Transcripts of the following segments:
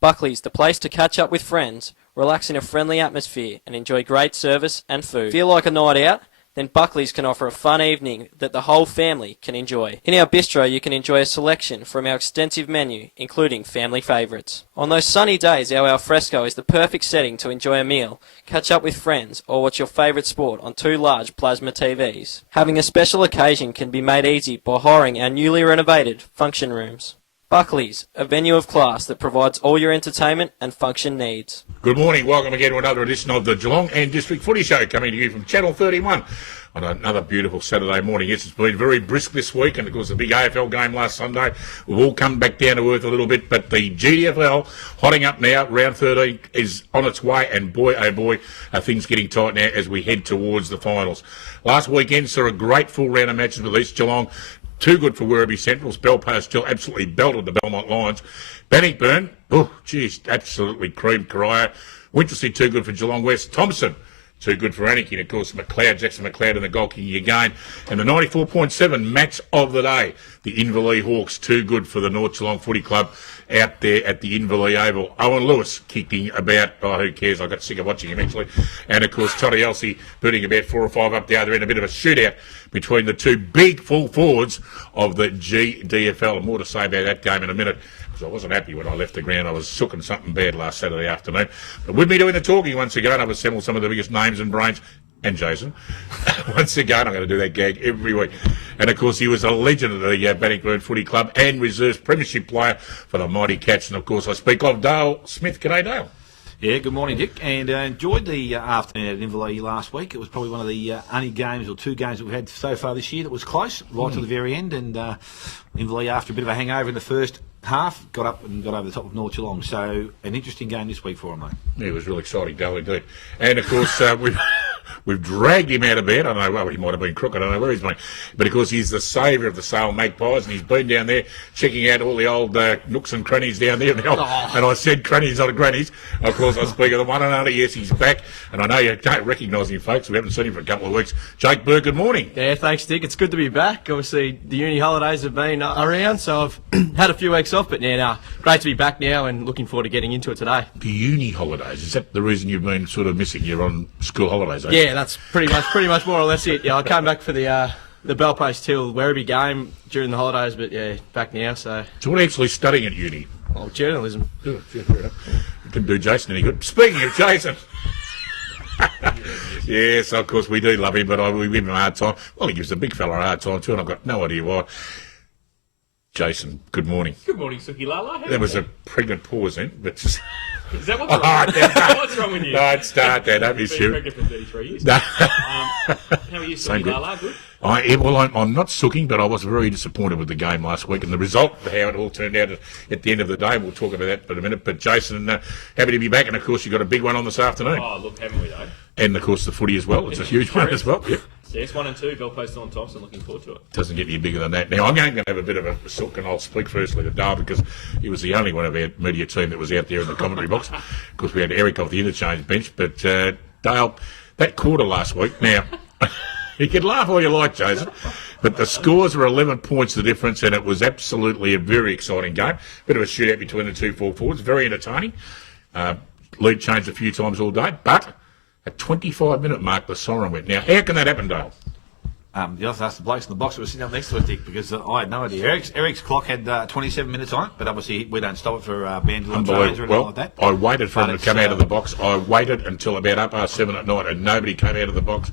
Buckley's, the place to catch up with friends, relax in a friendly atmosphere and enjoy great service and food. Feel like a night out? Then Buckley's can offer a fun evening that the whole family can enjoy. In our bistro you can enjoy a selection from our extensive menu, including family favourites. On those sunny days our alfresco is the perfect setting to enjoy a meal, catch up with friends or watch your favourite sport on 2 large plasma TVs. Having a special occasion can be made easy by hiring our newly renovated function rooms. Buckley's, a venue of class that provides all your entertainment and function needs. Good morning, welcome again to another edition of the Geelong and District Footy Show, coming to you from Channel 31 on another beautiful Saturday morning. Yes, it's been very brisk this week, and of course the big AFL game last Sunday. We've all come back down to earth a little bit, but the GDFL, hotting up now, round 13 is on its way, and boy, oh boy, are things getting tight now as we head towards the finals. Last weekend saw a great full round of matches with East Geelong. Too good for Werribee Central's. Belpost still absolutely belted the Belmont Lions. Bannockburn, oh, geez, absolutely creamed Corio. Wintersea, too good for Geelong West. Thompson, too good for Anarchy. And, of course, Jackson McLeod in the goal kicking again. And the 94.7 match of the day, the Inverleigh Hawks, too good for the North Geelong Footy Club out there at the Inverleigh Oval. Owen Lewis kicking about, oh, who cares, I got sick of watching him actually. And of course Toddy Elsey putting about 4 or 5 up the other end, a bit of a shootout between the two big full forwards of the GDFL. And more to say about that game in a minute, because I wasn't happy when I left the ground. I was sooking something bad last Saturday afternoon. But with me doing the talking once again, I've assembled some of the biggest names and brains, and Jason. Once again, I'm going to do that gag every week. And, of course, he was a legend of the Bannockburn Footy Club and reserves premiership player for the Mighty Cats. And, of course, I speak of Dale Smyth. G'day, Dale. Yeah, good morning, Dick. And enjoyed the afternoon at Inverleigh last week. It was probably one of the only games or 2 games that we've had so far this year that was close, right to the very end. And Inverleigh, after a bit of a hangover in the first half, got up and got over the top of North Geelong. So an interesting game this week for him, mate. Yeah, it was really exciting, Dale, indeed. And, of course, we've dragged him out of bed. I don't know, well, he might have been crook. I don't know where he's been. But, of course, he's the saviour of the Sale Magpies, and he's been down there checking out all the old nooks and crannies down there. And I said crannies, not grannies. Of course, I speak of the one and only. Yes, he's back. And I know you don't recognise him, folks. We haven't seen him for a couple of weeks. Jake Bourke, good morning. Yeah, thanks, Dick. It's good to be back. Obviously, the uni holidays have been around, so I've had a few weeks off. But yeah, great to be back now and looking forward to getting into it today. The uni holidays, is that the reason you've been sort of missing? You're on school holidays, eh? Yeah, that's pretty much more or less it. Yeah, I came back for the Belpost Hill Werribee game during the holidays, but yeah, back now. So what are you actually studying at uni? Oh, journalism. Yeah, fair enough. Didn't do Jason any good. Speaking of Jason. Yes, of course, we do love him, but we give him a hard time. Well, he gives the big fella a hard time too, and I've got no idea why. Jason, good morning. Good morning, Suki Lala. There was a pregnant pause then, but just... Is that what's wrong? What's wrong with you? Don't start that, don't be serious. You've been pregnant for 33 years. No. How are you, Suki Lala? Good? I'm not sooking, but I was very disappointed with the game last week and the result, how it all turned out at the end of the day. We'll talk about that in a minute. But Jason, happy to be back, and of course you've got a big one on this afternoon. Oh, look, haven't we though? And of course the footy as well. It's a huge one as well. Yep. Yes, 1 and 2, Belpost on Thompson, looking forward to it. Doesn't get any bigger than that. Now, I'm going to have a bit of a silk, and I'll speak firstly to Dale because he was the only one of our media team that was out there in the commentary box. Of course, we had Eric off the interchange bench. But, Dale, that quarter last week, now, you can laugh all you like, Jason, but the scores were 11 points the difference, and it was absolutely a very exciting game. Bit of a shootout between the 2 full forwards, very entertaining. Lead changed a few times all day, but... at 25-minute mark, the siren went. Now, how can that happen, Dale? You have to ask the blokes in the box that were sitting up next to us, Dick, because I had no idea. Eric's clock had 27 minutes on it, but obviously we don't stop it for bands or anything like that. I waited for him to come out of the box. I waited until about 7:30 at night, and nobody came out of the box.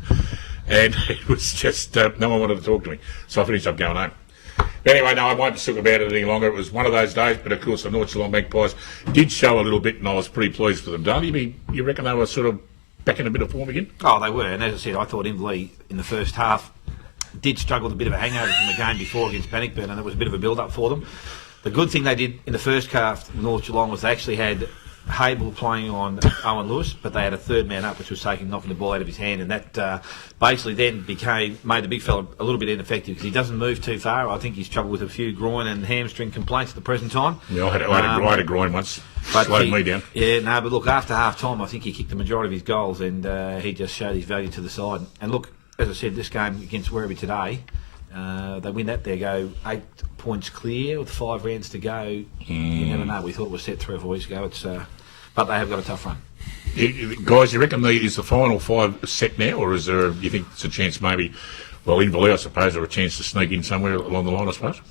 And it was just, no one wanted to talk to me. So I finished up going home. But anyway, no, I won't talk about it any longer. It was one of those days, but of course the North Geelong Magpies did show a little bit, and I was pretty pleased for them. Dale, you reckon they were sort of back in a bit of form again? Oh, they were, and as I said, I thought Inverleigh in the first half did struggle with a bit of a hangover from the game before against Bannockburn, and it was a bit of a build-up for them. The good thing they did in the first half, North Geelong, was they actually had Hable playing on Owen Lewis, but they had a third man up, which was knocking the ball out of his hand, and that basically then made the big fella a little bit ineffective because he doesn't move too far. I think he's troubled with a few groin and hamstring complaints at the present time. Yeah, I had a groin once. Slowed me down. Yeah, no, but look, after half time, I think he kicked the majority of his goals, and he just showed his value to the side. And look, as I said, this game against Werribee today, They win that, they go 8 points clear with 5 rounds to go. You never know. We thought it was set 3 or 4 weeks ago. But they have got a tough run. Guys, you reckon is the final 5 set now, or is there? You think it's a chance maybe? Well, Inverleigh, I suppose, or a chance to sneak in somewhere along the line, I suppose.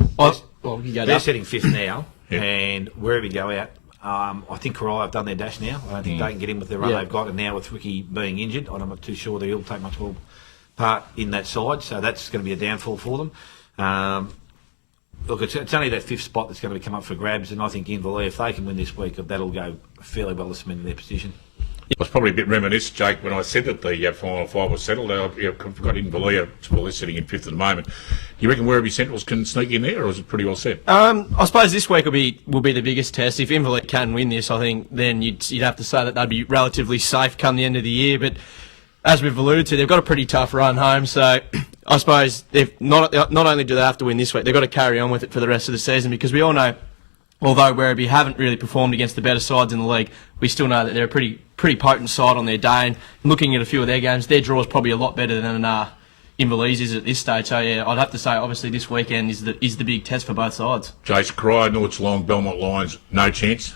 They're sitting 5th now, Yeah. and wherever you go out, I think Corai have done their dash now. I don't think they can get in with the run they've got, and now with Ricky being injured, I'm not too sure that he'll take much more part in that side, so that's going to be a downfall for them. Look, it's only that 5th spot that's going to come up for grabs, and I think Inverleigh, if they can win this week, that'll go fairly well to cement their position. I was probably a bit reminiscent, Jake, when I said that the final 5 was settled. I've got Inverleigh, well, they're sitting in 5th at the moment. You reckon Werribee Centrals can sneak in there, or is it pretty well set? I suppose this week will be the biggest test. If Inverleigh can win this, I think then you'd have to say that they'd be relatively safe come the end of the year. But as we've alluded to, they've got a pretty tough run home. So I suppose they've not only do they have to win this week, they've got to carry on with it for the rest of the season, because we all know, although Werribee haven't really performed against the better sides in the league, we still know that they're a pretty potent side on their day. And looking at a few of their games, their draw is probably a lot better than Inverleigh's is at this stage. So yeah, I'd have to say obviously this weekend is the big test for both sides. Jace, Corai, North Geelong, Belmont Lions, no chance.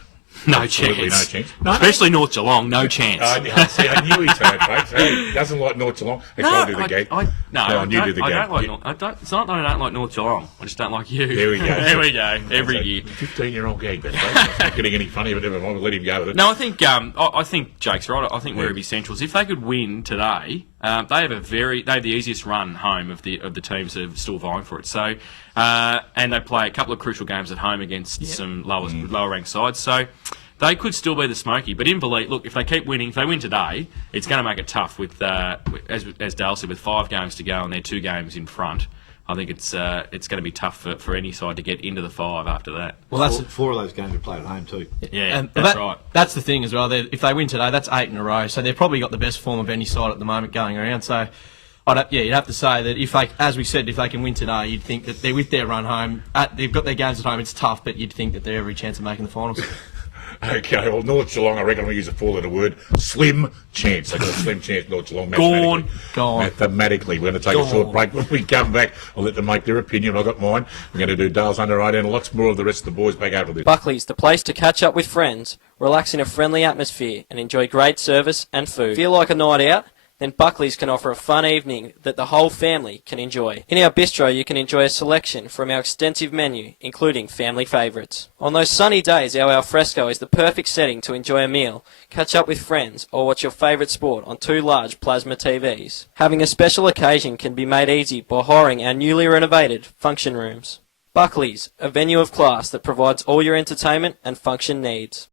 No Absolutely chance. No chance. Especially North Geelong, no chance. See, I knew he'd say it, folks. He doesn't like North Geelong. I do the gag. I do the gag. don't like it's not that I don't like North Geelong. I just don't like you. There we go. There we go. Every year. 15-year-old gag, but it's not getting any funnier, but never mind. We'll let him go with it. No, I think Jake's right. I think Werribee Centrals, if they could win today, they have the easiest run home of the teams that are still vying for it. So, and they play a couple of crucial games at home against some lower ranked sides. So they could still be the Smoky. But Inverleigh, look, if they keep winning, if they win today, it's going to make it tough with, as Dale said, with 5 games to go and they're 2 games in front. I think it's going to be tough for any side to get into the 5 after that. Well, that's 4 of those games are played at home too. Yeah, that's right. That's the thing as well. If they win today, that's 8 in a row. So they've probably got the best form of any side at the moment going around. So, you'd have to say that if as we said, if they can win today, you'd think that they're with their run home. They've got their games at home. It's tough, but you'd think that they're every chance of making the finals. Okay, well, North Geelong, I reckon we'll use a 4-letter word. Slim chance. They've got a slim chance, North Geelong, Gone. Mathematically. We're going to take a short break. When we come back, I'll let them make their opinion. I've got mine. We're going to do Dale's Under 18 and lots more of the rest of the boys back after this. Buckley's the place to catch up with friends, relax in a friendly atmosphere, and enjoy great service and food. Feel like a night out? Then Buckley's can offer a fun evening that the whole family can enjoy. In our bistro, you can enjoy a selection from our extensive menu, including family favourites. On those sunny days, our alfresco is the perfect setting to enjoy a meal, catch up with friends, or watch your favourite sport on 2 large plasma TVs. Having a special occasion can be made easy by hiring our newly renovated function rooms. Buckley's, a venue of class that provides all your entertainment and function needs.